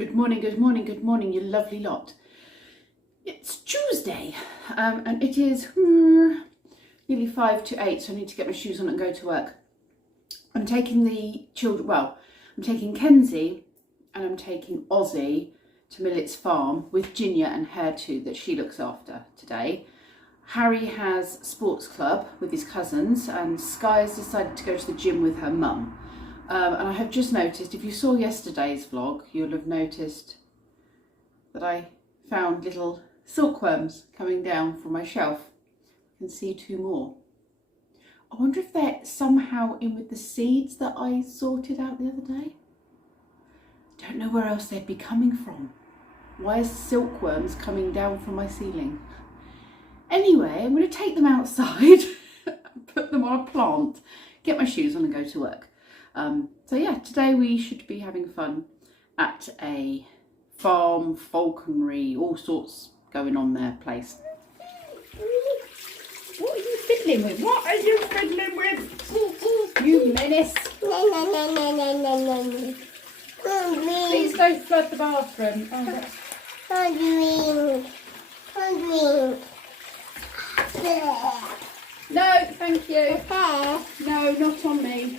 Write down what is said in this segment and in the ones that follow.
Good morning, good morning, good morning, you lovely lot. It's Tuesday, and it is nearly 5 to 8, so I need to get my shoes on and go to work. I'm taking the children, well, I'm taking Kenzie and I'm taking Ozzy to Millet's farm with Ginia and Hairto that she looks after today. Harry has sports club with his cousins, and Sky has decided to go to the gym with her mum. And I have just noticed, if you saw yesterday's vlog, you'll have noticed that I found little silkworms coming down from my shelf. I can see 2 more. I wonder if they're somehow in with the seeds that I sorted out the other day. Don't know where else they'd be coming from. Why is silkworms coming down from my ceiling? Anyway, I'm going to take them outside, put them on a plant, get my shoes on and go to work. So yeah, today we should be having fun at a farm, falconry, all sorts going on there place. What are you fiddling with? What are you fiddling with? You menace. Please don't flood the bathroom. No, thank you. No, not on me.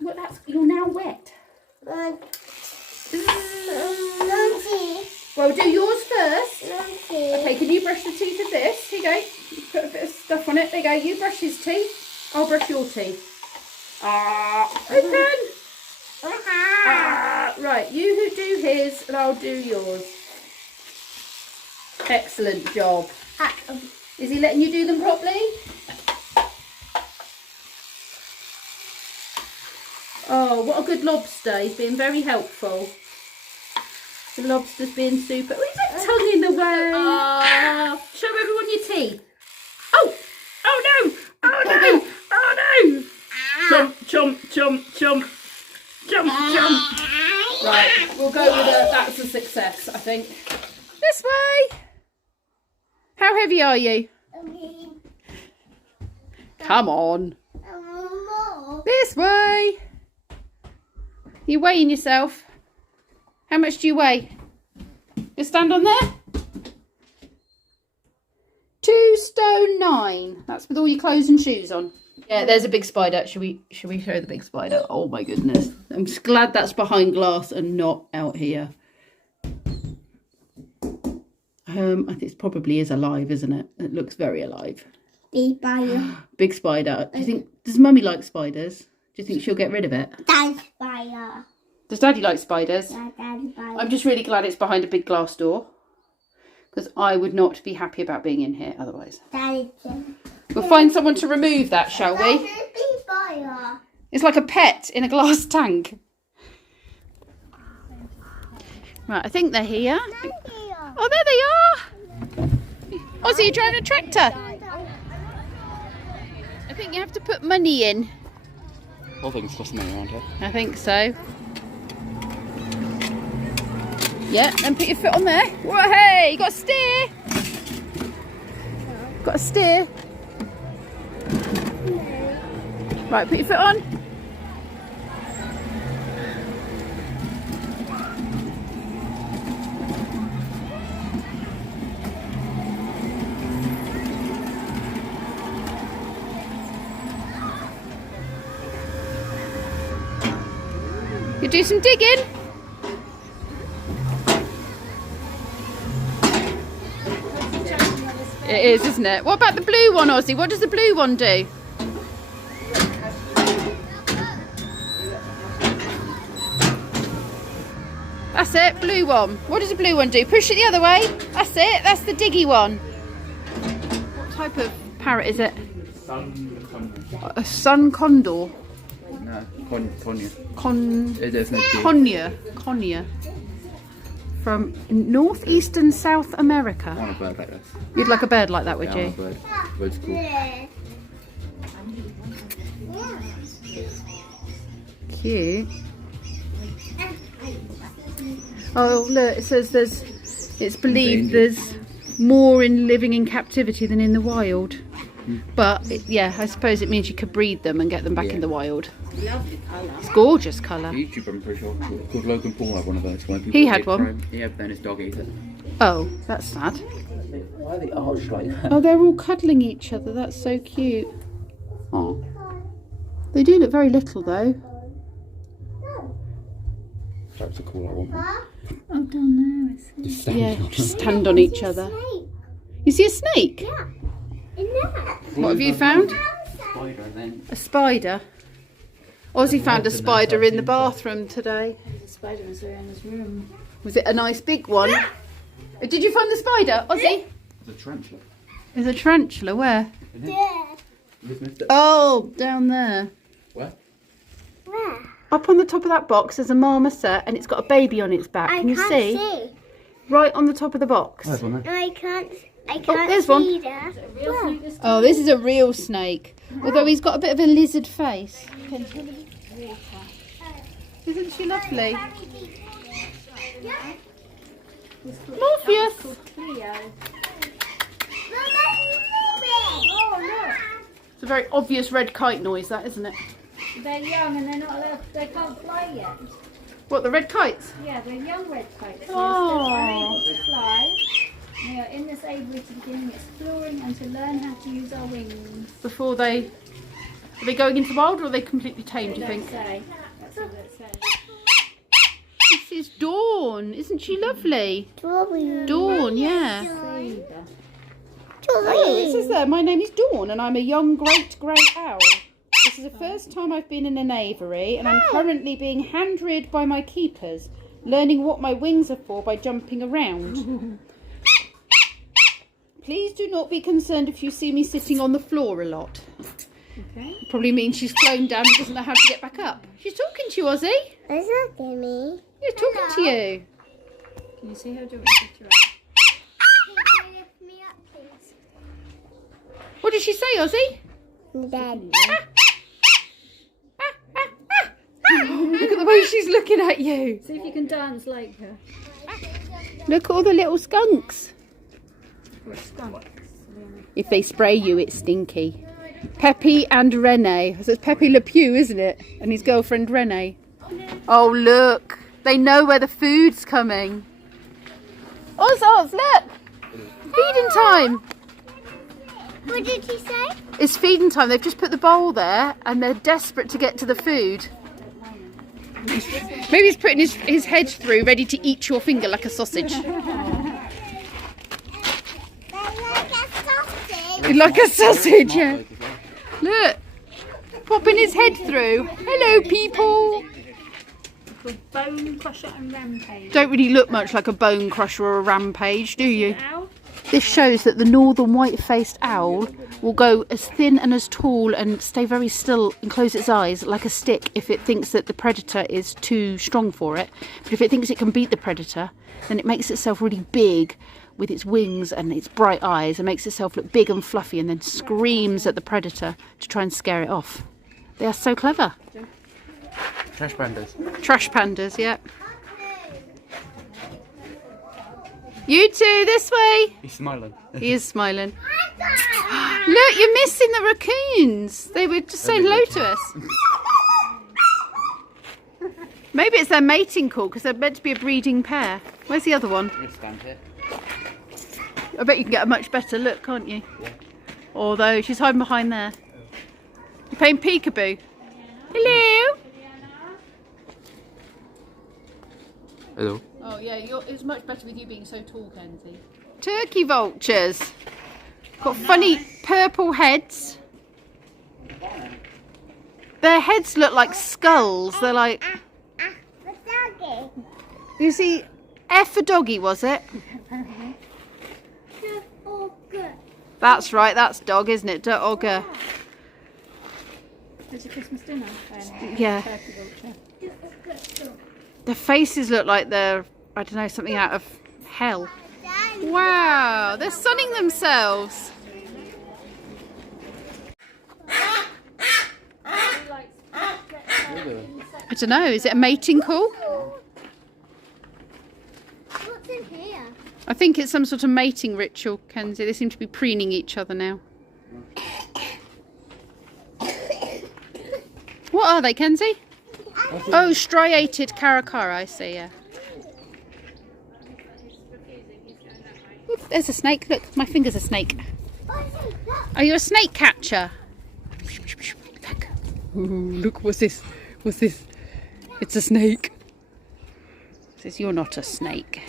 Well, you're now wet. Well, do yours first. Okay, can you brush the teeth with this? Here you go. Put a bit of stuff on it. There you go. You brush his teeth. I'll brush your teeth. Open. Right, you do his and I'll do yours. Excellent job. Is he letting you do them properly? Oh, what a good lobster. He's been very helpful. The lobster's been super. Oh, he's a tongue in the way. Show everyone your teeth. Oh! Oh no! Oh no! Oh no! Chomp, chomp, chomp, chomp. Chomp, chomp. Right, we'll go with that's a success, I think. This way. How heavy are you? Come on. This way. You're weighing yourself. How much do you weigh? You stand on there. 2 stone 9. That's with all your clothes and shoes on. Yeah, there's a big spider. Should we show the big spider? Oh my goodness. I'm just glad that's behind glass and not out here. I think it probably is alive, isn't it? It looks very alive. Big spider. Big spider. Does Mummy like spiders? Do you think she'll get rid of it? Daddy spider. Does Daddy like spiders? Yeah, Daddy spider. I'm just really glad it's behind a big glass door, because I would not be happy about being in here otherwise. Daddy. We'll find someone to remove that, shall we? Big spider. It's like a pet in a glass tank. Right, I think they're here. Oh, there they are. Ozzy, you're driving a tractor. I think you have to put money in. I think it's lost money around here. I think so. Yeah, then put your foot on there. Whoa, hey, you got to steer. Got to steer. Right, put your foot on. You do some digging. It is, isn't it? What about the blue one, Ozzy? What does the blue one do? That's it, blue one. What does the blue one do? Push it the other way. That's it. That's the diggy one. What type of parrot is it? Sun condor. A sun condor. No, conure. There's no D. Conure. From northeastern South America. I want a bird like this. You'd like a bird like that, would Yeah, I you? want a bird. Bird's cool. Cute. Oh look, it says it's believed there's more in living in captivity than in the wild. But yeah, I suppose it means you could breed them and get them back Yeah. in the wild. Lovely colour. It's gorgeous colour. YouTuber, I'm pretty sure, called Logan Paul had one of those. Where people He had did one? chrome. Yeah, but then his dog ate it. Oh, that's sad. Why are they arched like that? Oh, they're all cuddling each other. That's so cute. Oh. They do look very little though. That's a cool one. Oh, down there. Just stand Yeah, on just stand on each other. You see a snake? Yeah. In there. What have you found? Spider and then A spider. Ozzy found a spider in the bathroom today. The spider was around his room. Was it a nice big one? Did you find the spider, Ozzy? the tarantula. There's a tarantula. Where? There. You've missed it. Oh, down there. Where? Where? Up on the top of that box, there's a marmoset, and it's got a baby on its back. Can you see? Right on the top of the box. There's one there. I can't there's one. see that. Where? Oh, this is a real snake. Although he's got a bit of a lizard face. Isn't she lovely? Morpheus. It's a very obvious red kite noise, that, isn't it? They're young and they're not allowed, they can't fly yet. What, the red kites? Yeah, they're young red kites. So Oh. they're unable to fly. They are in this aviary to begin exploring and to learn how to use our wings. Before they... Are they going into the wild or are they completely tamed, do you think? Say. That's what it says. This is Dawn. Isn't she lovely? Strawberry. Dawn, yeah. Oh, it says there, my name is Dawn and I'm a young great grey owl. This is the first time I've been in an aviary and I'm currently being hand-reared by my keepers, learning what my wings are for by jumping around. Please do not be concerned if you see me sitting on the floor a lot. Okay. Probably means she's flown down and doesn't know how to get back up. She's talking to you, Ozzy. Is that me? Yeah, talking to you. Can you see her doing it? Can you lift me up, please? What did she say, Ozzy? Dad. Look at the way she's looking at you. See if you can dance like her. Look at all the little skunks. Or a skunk. If they spray you, it's stinky. Pepe and Rene. So it's Pepe Le Pew, isn't it? And his girlfriend Rene. Oh, look. They know where the food's coming. Oz, look. Feeding time. What did he say? It's feeding time. They've just put the bowl there and they're desperate to get to the food. Maybe he's putting his head through, ready to eat your finger like a sausage. Like a sausage, yeah. Look, popping his head through. Hello, people. Bone crusher and rampage. Don't really look much like a bone crusher or a rampage, do you? Owl. This shows that the northern white-faced owl will go as thin and as tall and stay very still and close its eyes like a stick if it thinks that the predator is too strong for it. But if it thinks it can beat the predator, then it makes itself really big with its wings and its bright eyes and makes itself look big and fluffy and then screams at the predator to try and scare it off. They are so clever. Trash pandas. Trash pandas, yeah. You two, this way. He's smiling. He is smiling. Look, you're missing the raccoons. They were just saying hello to us. Maybe it's their mating call because they're meant to be a breeding pair. Where's the other one? Just stand here. I bet you can get a much better look, can't you? Yeah. Although she's hiding behind there. You're playing peekaboo. Hello. Hello. Oh yeah, it's much better with you being so tall, Kenzie. Turkey vultures. Got funny purple heads. Their heads look like skulls. They're like... Doggy. You see, F for doggy, was it? Oh, good. That's right, that's dog, isn't it? Dogger. There's a Christmas dinner. Yeah. Turkey vulture. Their faces look like they're, I don't know, something out of hell. Wow, they're sunning themselves. I don't know, is it a mating call? What's in here? I think it's some sort of mating ritual, Kenzie. They seem to be preening each other now. What are they, Kenzie? Oh, striated caracara, I see, yeah. Oop, there's a snake. Look, my finger's a snake. Are you a snake catcher? Look. Ooh, look, what's this? What's this? It's a snake. Says you're not a snake.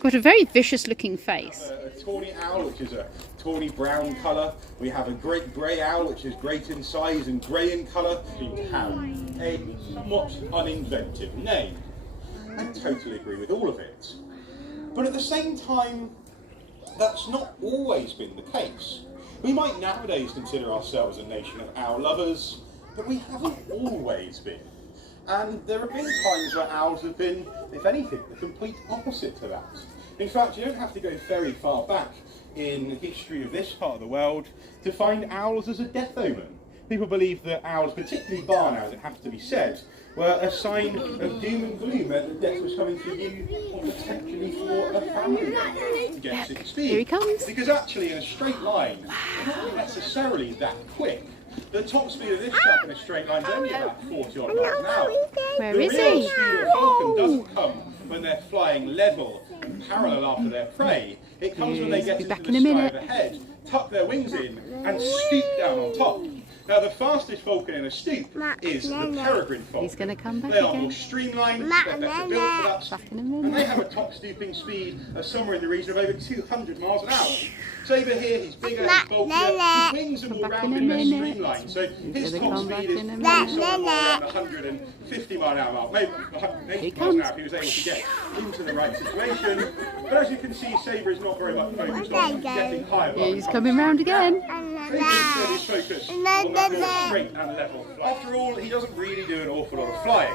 Got a very vicious looking face. A tawny owl, which is a tawny brown colour. We have a great grey owl, which is great in size and grey in colour. We have a somewhat uninventive name. I totally agree with all of it. But at the same time, that's not always been the case. We might nowadays consider ourselves a nation of owl lovers, but we haven't always been. And there have been times where owls have been, if anything, the complete opposite to that. In fact, you don't have to go very far back in the history of this part of the world to find owls as a death omen. People believe that owls, particularly barn owls, it has to be said, were a sign of doom and gloom, that death was coming for you, or potentially for a family member. Gets its speed. Here he comes. Because actually, in a straight line, it's not necessarily that quick. The top speed of this chap in a straight line is only about 40 odd miles an hour. Where The is real he? speed of a falcon doesn't come when they're flying level and parallel after their prey. It comes when they get He's into back the in a sky minute. overhead, tuck their wings in, and stoop down on top. Now, the fastest falcon in a stoop is the peregrine falcon. He's going to come back They are again. more streamlined, they're better built for that Back in a and minute. they have a top stooping speed of somewhere in the region of over 200 miles an hour. So over here, he's bigger, he's bulkier, his wings are more back in a rounded, less minute. streamlined. So his gonna top come back speed is in a somewhere minute. around 150 mile an hour mark, maybe 180 miles an hour if he was able to get into the right situation. But as you can see, Sabre is not very much focused on getting higher. Yeah, he's coming round again. Sabre is focused on that more straight and level. After all, he doesn't really do an awful lot of flying.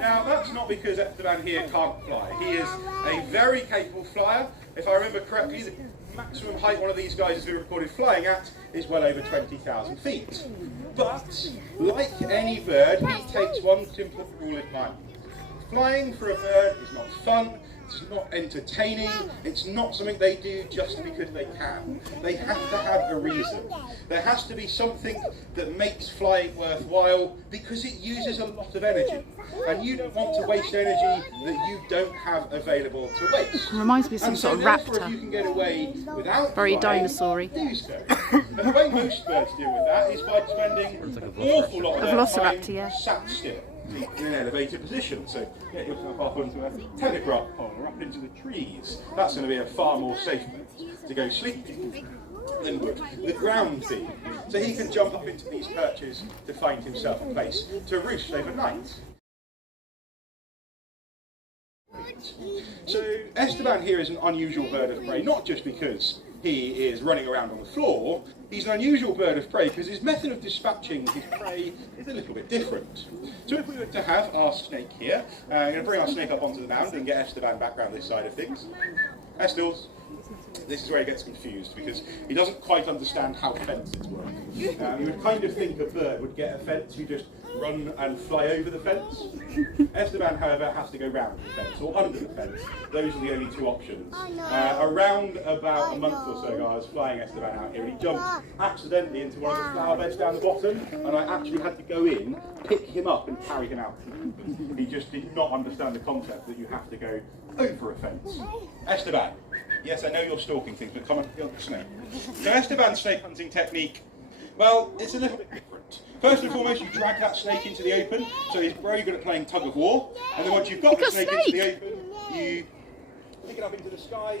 Now, that's not because Esteban here can't fly. He is a very capable flyer. If I remember correctly, the maximum height one of these guys has been recorded flying at is well over 20,000 feet. But, like any bird, he takes one simple rule in mind. Flying for a bird is not fun, it's not entertaining, it's not something they do just because they can. They have to have a reason. There has to be something that makes flying worthwhile because it uses a lot of energy. And you don't want to waste energy that you don't have available to waste. Reminds me of some And so sort of therefore, if raptor. you can get away without Very flying, dinosaur-y. do so. And the way most birds deal with that is by spending an awful lot of their velociraptor, time yeah. sat still in an elevated position. So get yourself up onto a telegraph pole or up into the trees. That's going to be a far more safe bet to go sleeping than would the ground be. So he can jump up into these perches to find himself a place to roost overnight. So Esteban here is an unusual bird of prey, not just because he is running around on the floor. He's an unusual bird of prey because his method of dispatching his prey is a little bit different. So if we were to have our snake here, I'm going to bring our snake up onto the mound and get Esteban back around this side of things. Estils, this is where he gets confused because he doesn't quite understand how fences work. You would kind of think a bird would get a fence, you just run and fly over the fence. Esteban, however, has to go round the fence or under the fence. Those are the only two options. Around about a month or so ago, I was flying Esteban out here and he jumped accidentally into one of the flower beds down the bottom, and I actually had to go in, pick him up and carry him out. He just did not understand the concept that you have to go over a fence. Esteban, yes, I know you're stalking things, but come on, kill the snake. So Esteban's snake hunting technique, well, it's a little bit different. First and foremost, you drag that snake into the open, so he's very good at playing tug of war. And then once you've got the snake into the open, you pick it up into the sky,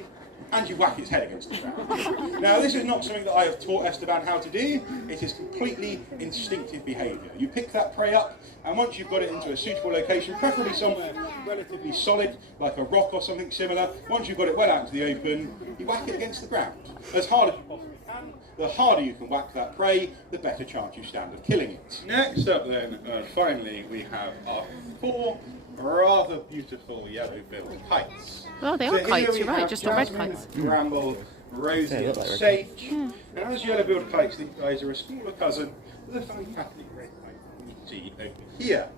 and you whack its head against the ground. Now, this is not something that I have taught Esteban how to do. It is completely instinctive behaviour. You pick that prey up, and once you've got it into a suitable location, preferably somewhere relatively solid, like a rock or something similar, once you've got it well out into the open, you whack it against the ground as hard as you possibly can. The harder you can whack that prey, the better chance you stand of killing it. Next up then, finally, we have our 4 rather beautiful yellow-billed kites. Well, they So are here kites, we you're right, have just not red jasmine, kites. bramble, rosy, and sage. And as yellow-billed kites, these guys are a smaller cousin of the fantastic red kite we see over here.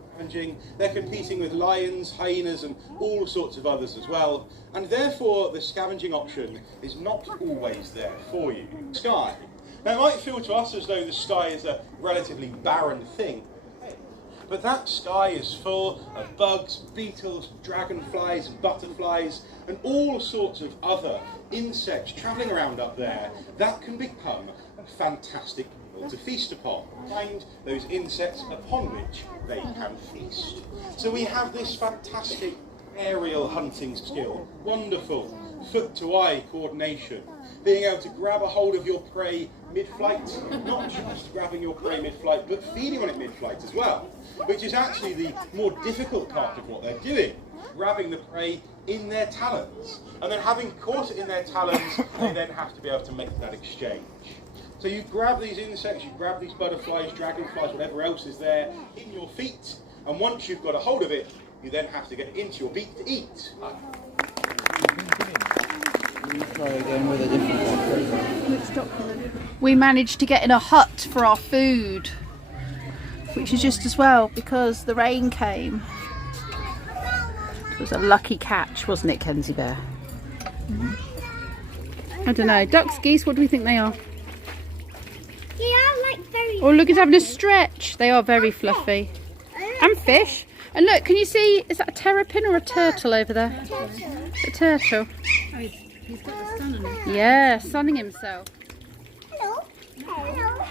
They're competing with lions, hyenas, and all sorts of others as well, and therefore the scavenging option is not always there for you. Sky. Now, it might feel to us as though the sky is a relatively barren thing. But that sky is full of bugs, beetles, dragonflies and butterflies and all sorts of other insects travelling around up there that can become a fantastic meal to feast upon. Find those insects upon which they can feast. So we have this fantastic aerial hunting skill, wonderful foot to eye coordination, being able to grab a hold of your prey mid-flight, not just grabbing your prey mid-flight but feeding on it mid-flight as well, which is actually the more difficult part of what they're doing, grabbing the prey in their talons, and then having caught it in their talons they then have to be able to make that exchange. So you grab these insects, you grab these butterflies, dragonflies, whatever else is there in your feet, and once you've got a hold of it you then have to get it into your beak to eat. We managed to get in a hut for our food, which is just as well because the rain came. It was a lucky catch, wasn't it, Kenzie Bear? I don't know. Ducks, geese, what do we think they are? They are like very. Oh, look, it's having a stretch. They are very fluffy. And fish. And look, can you see, is that a terrapin or a turtle over there? A turtle. Oh, he's got the sun on him. Yeah, sunning himself. Hello. Hello.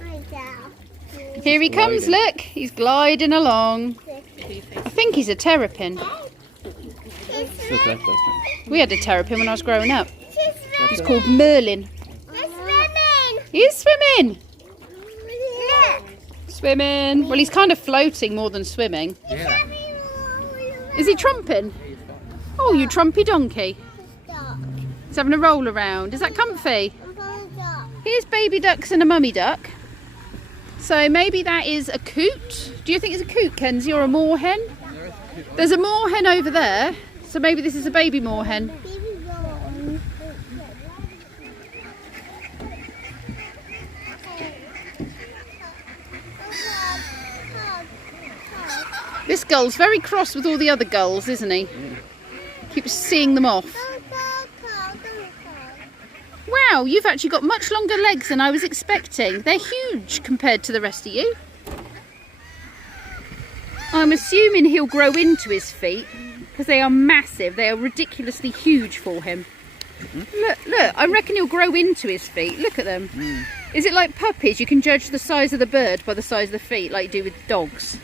Hi there. Here he comes, look. He's gliding along. I think he's a terrapin. We had a terrapin when I was growing up. He's called Merlin. They're swimming. He's swimming. Look. Swimming. Well, he's kind of floating more than swimming. Yeah. Is he trumping? Oh, you trumpy donkey. He's having a roll around. Is that comfy? Here's baby ducks and a mummy duck. So maybe that is a coot. Do you think it's a coot, Kenzie, or a moorhen? There's a moorhen over there. So maybe this is a baby moorhen. This gull's very cross with all the other gulls, isn't he? Keeps seeing them off. Wow, you've actually got much longer legs than I was expecting. They're huge compared to the rest of you. I'm assuming he'll grow into his feet because they are massive. They are ridiculously huge for him. Look, I reckon he'll grow into his feet. Look at them. Is it like puppies? You can judge the size of the bird by the size of the feet like you do with dogs.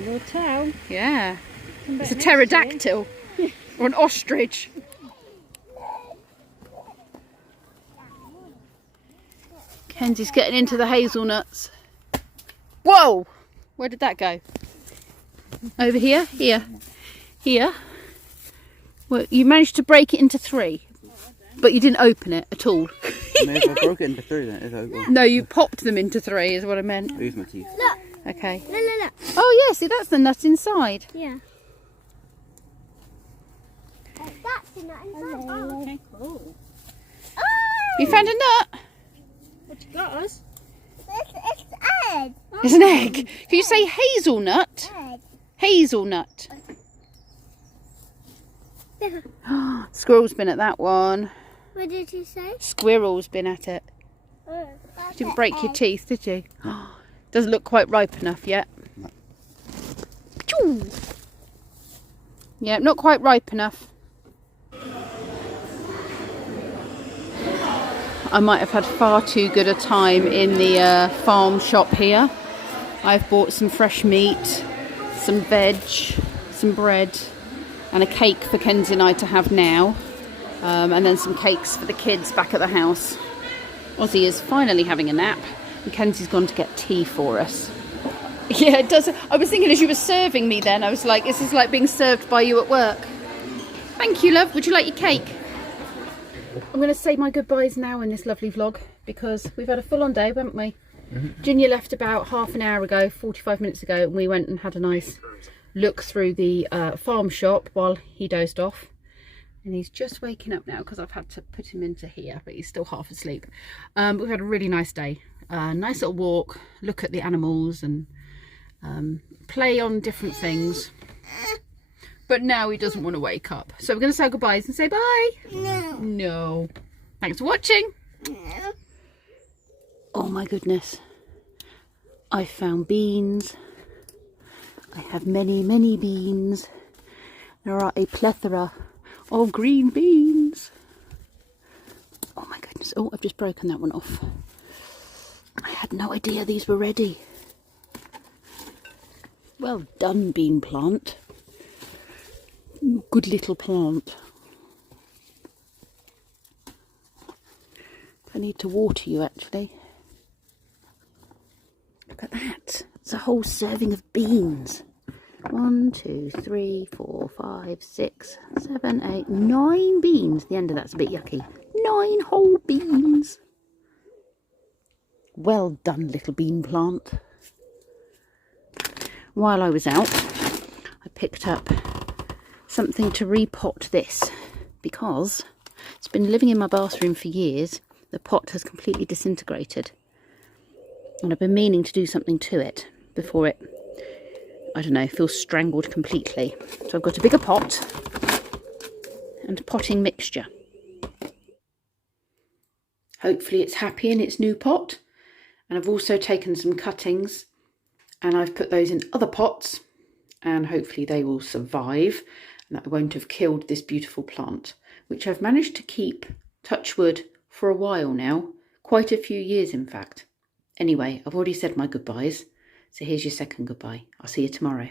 Little tail. Yeah. It's a pterodactyl or an ostrich. Kenzie's getting into the hazelnuts. Whoa! Where did that go? Over here? Here. Here. Well, you managed to break it into 3, but you didn't open it at all. Maybe I broke it into 3 then. It's open. No, you popped them into 3 is what I meant. I used my teeth. Look. Okay. Look. Oh yeah, see that's the nut inside. Yeah. That's the nut inside. Oh. Okay, cool. You found a nut? What you got us? It's egg. It's an egg. Can you say hazelnut? Egg. Hazelnut. Squirrel's been at that one. What did you say? Squirrel's been at it. You didn't break your teeth, did you? Doesn't look quite ripe enough yet. Choo! Yeah, not quite ripe enough. I might have had far too good a time in the farm shop here. I've bought some fresh meat, some veg, some bread and a cake for Kenzie and I to have now. And then some cakes for the kids back at the house. Ozzy is finally having a nap and Kenzie's gone to get tea for us. Yeah, it does. I was thinking as you were serving me then, I was like, this is like being served by you at work. Thank you, love. Would you like your cake? I'm going to say my goodbyes now in this lovely vlog because we've had a full-on day, haven't we? Junior left about half an hour ago, 45 minutes ago, and we went and had a nice look through the farm shop while he dozed off. And he's just waking up now because I've had to put him into here, but he's still half asleep. We've had a really nice day. Nice little walk, look at the animals and play on different things. But now he doesn't want to wake up. So we're going to say goodbyes and say bye. No. No. Thanks for watching. No. Oh my goodness. I found beans. I have many, many beans. There are a plethora of green beans. Oh my goodness. Oh, I've just broken that one off. I had no idea these were ready. Well done, bean plant. Good little plant. I need to water you actually. Look at that. It's a whole serving of beans. 1, 2, 3, 4, 5, 6, 7, 8, 9 beans. The end of that's a bit yucky. 9 whole beans. Well done, little bean plant. While I was out, I picked up something to repot this because it's been living in my bathroom for years. The pot has completely disintegrated. And I've been meaning to do something to it before it, I don't know, feels strangled completely. So I've got a bigger pot and potting mixture. Hopefully it's happy in its new pot. And I've also taken some cuttings and I've put those in other pots and hopefully they will survive and that won't have killed this beautiful plant, which I've managed to keep, touch wood, for a while now, quite a few years in fact. Anyway, I've already said my goodbyes, so here's your second goodbye. I'll see you tomorrow.